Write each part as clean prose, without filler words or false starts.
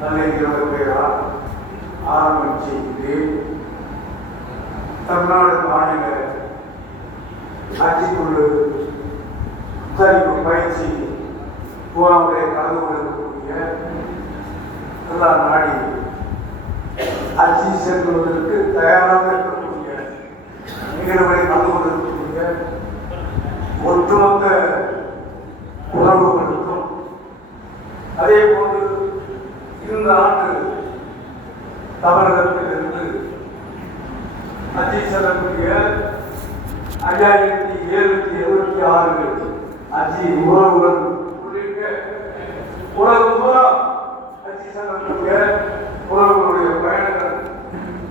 நல்ல ஆரம்பிச்சு தமிழ்நாடு மாநில ஆட்சிக்குழு புத்தறிவு பயிற்சி முகாமுடைய கலந்து கொண்டிருக்கக்கூடிய எல்லா நாடி ஆட்சி செல்வதற்கு தயாராக இருக்கக்கூடிய நிகழ்வுகளை கலந்து கொண்டிருக்கக்கூடிய ஒட்டுமொத்த உறவுகளுக்கும் அதே போன்று இந்த ஆண்டு தமிழகத்திலிருந்து அஜி செல்லக்கூடிய 5776 அஜி உறவுகள் உள்ளிட்ட உலகம் பூரா அஜி செல்லக்கூடிய உறவுகளுடைய பயணங்கள்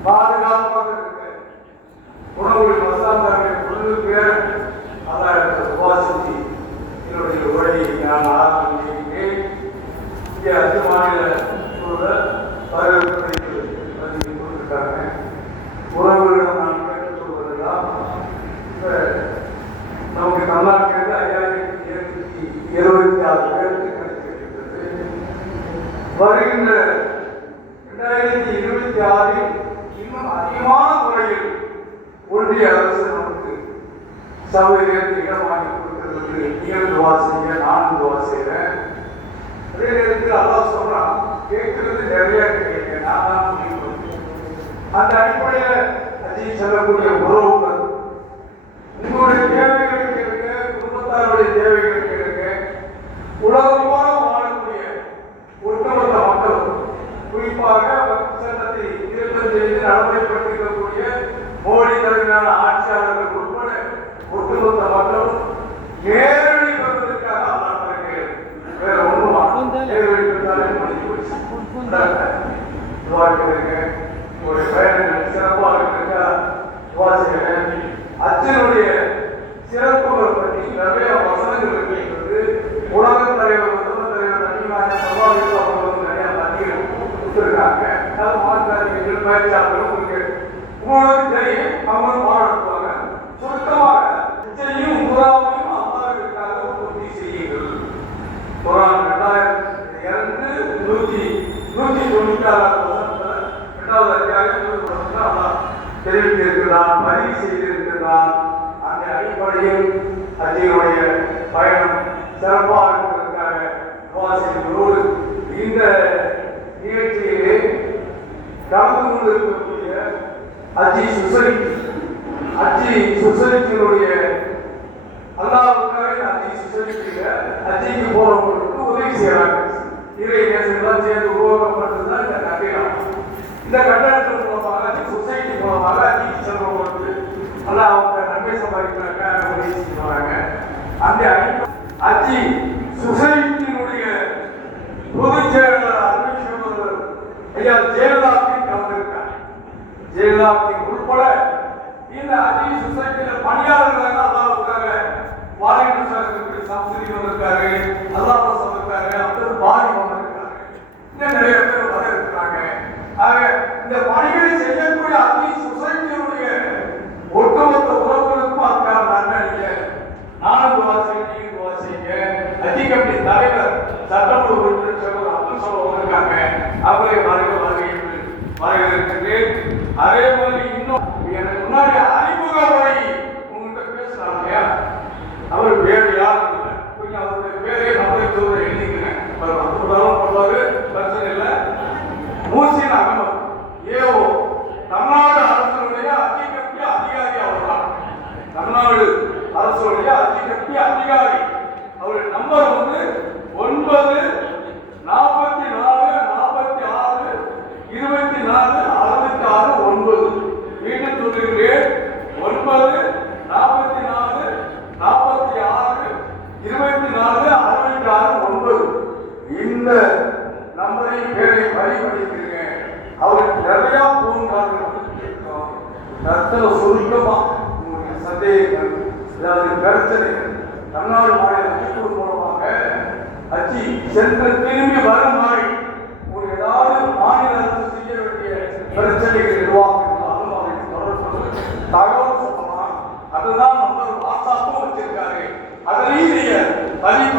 பாதுகாப்பாக இருக்க உணவுடைய மசாலாக்களை கொண்டிருக்க அதை வாசித்து என்னுடைய உரையை நான் ஆரம்பிக்கிறேன். இங்கே அஜி மாநில கொடுத்திருக்காங்க. உறவுகளிடம் நான் கேட்டுக் கொள்வதெல்லாம் நமக்கு தமிழ்நாட்டிலிருந்து 5776 பேருக்கு கிடைத்திருக்கிறது. வருகின்ற 2026 இன்னும் அதிகமான முறையில் ஒன்றிய அரசு நமக்கு சௌகரியத்தை இடம் வாங்கி கொடுக்கிறது. நீங்கள் துவா செய்ய, நானும் துவா செய்கிறேன். அதே நேரத்தில் அல்லாஹ் சொல்றான், கேட்கிறது நிறைய கேட்க நான் தான் முடிவு. அந்த அடிப்படையில் அஜி செல்லக்கூடிய உறவுகள் உங்களுடைய தேவைகளுக்கு இருக்க, குடும்பத்தாருடைய தேவைகளுக்கு இருக்க, உலகம் போல வாழக்கூடிய ஒட்டுமொத்த மக்கள், குறிப்பாக சட்டத்தை திருத்தம் செய்து நடைமுறைப்படுத்திருக்கக்கூடிய மோடி தலைமையிலான ஆட்சியாளர்கள் உட்பட ஒட்டுமொத்த மக்களும் நேரடி பெறுவதற்காக அல்லாஹ் வேற ஒன்றுமா நேரடி பெற்றாலே முடிஞ்சு போச்சு. உங்களுடைய பயணங்கள் சிறப்பாக இருக்க வாசிக்கிறேன். அச்சனுடைய சிறப்புகள் பற்றி நிறைய வசனங்கள் இருக்கிறது. உலக தலைவர், முதல் தலைவர் அதிகமாக சவால்கள் அவர்களும் நிறைய மத்தியில் கொடுத்துருக்காங்க. அதாவது மாற்றாதிகள் பயிற்சியாளர்களும் உங்களுக்கு தெரியும், அவங்களும் பாடுவாங்க. சுருக்கமாக இச்சையும் புறாவையும் அல்லாஹ்விற்காக பூர்த்தி செய்யுங்கள். குர்ஆன் 2296 தெரிவித்திருக்கிறான், பதிவு செய்திருக்கிறான். அந்த அடிப்படையில் அஜினுடைய பயணம் சிறப்பாக இருப்பதற்காக வாசிகளோடு இந்த நிகழ்ச்சியிலே கலந்து கொண்டிருக்கக்கூடிய அஜி சொசைட்டியினுடைய அல்லாஹ்வுக்காக அஜி சொசைட்டியில அஜிக்கு போறவங்களுக்கு உதவி செய்யறாங்க. இறை நேசங்களாம் சேர்ந்து உருவாக்கப்பட்டதுதான் இந்த கட்டிடம். இந்த கட்டடத்தின் மூலமாக சொசைட்டி மூலமாக அஜிக்கு செல்வங்களுக்கு நல்லா அவங்க நன்மை சம்பாதிக்கிறாங்க, உதவி செஞ்சு வராங்க. அந்த அஜி சொசைட்டியினுடைய பொதுச் செயலாளர் அறிவிச்சவர் ஐயா ஜெயலலிதாவின் கலந்திருக்காங்க. ஜெயலலிதாவின் உட்பட இந்த அஜி சொசைட்டியில பணியாளர்களாக அல்லாஹ்வுக்காக வாழ்க்கை சப்சிடி வந்திருக்காரு, அல்லாஹ் வந்திருக்காரு, அப்துல் பாரி வந்திருக்காரு, இன்னும் நிறைய பேர் வர இருக்கிறாங்க. ஆக இந்த பணிகளை செய்யக்கூடிய அஜி சொசைட்டியுடைய ஒட்டுமொத்த உறவுகளுக்கும் அதுக்காக நன்மை அளிக்க நானும் துவா செய்ய, நீங்க துவா செய்யுங்க. அஜி கமிட்டி தலைவர் சட்டமன்ற உறுப்பினர் செல்வர் அப்துல் சலாம் வந்திருக்காங்க. அவரை வரவேற்கிறேன். அதே மாதிரி இன்னும் எனக்கு முன்னாடி அறிமுக உரை உங்கள்கிட்ட பேசுறாங்க இல்லையா, அவர் வேறு யாரும் இல்லை, கொஞ்சம் அவருடைய பேரே நம்மளை தூர எழுதிக்கிறேன். பண்ணுவாரு, பிரச்சனை இல்லை. மூசின் அகமது ஏஓ, தமிழ்நாடு அரசுடைய அஜி கமிட்டி அதிகாரி. அவர் தான் தமிழ்நாடு அரசுடைய அஜி கமிட்டி அதிகாரி. அவருடைய நம்பர் 944462466 வீட்டு சொல்லுகிறேன். 944462466 இந்த நம்பரை பேரை பதிவளிக்கிறீங்க. அவருக்கு நிறைய போன் கால்கள் இருக்கும். ரத்தன சுருக்கமா உங்களுக்கு சந்தேகங்கள், ஏதாவது பிரச்சனைகள் தமிழ்நாடு மாநில அஜிக்குழு மூலமாக அஜி சென்று திரும்பி வரும் மாதிரி உங்களுக்கு ஏதாவது மாநில அரசு செய்ய வேண்டிய பிரச்சனைகள் நிர்வாகம் தகவல் சொல்லலாம். அதுதான் நம்ம வாட்ஸ்அப்பும் வச்சிருக்காரு. அதிலேயே பதிவு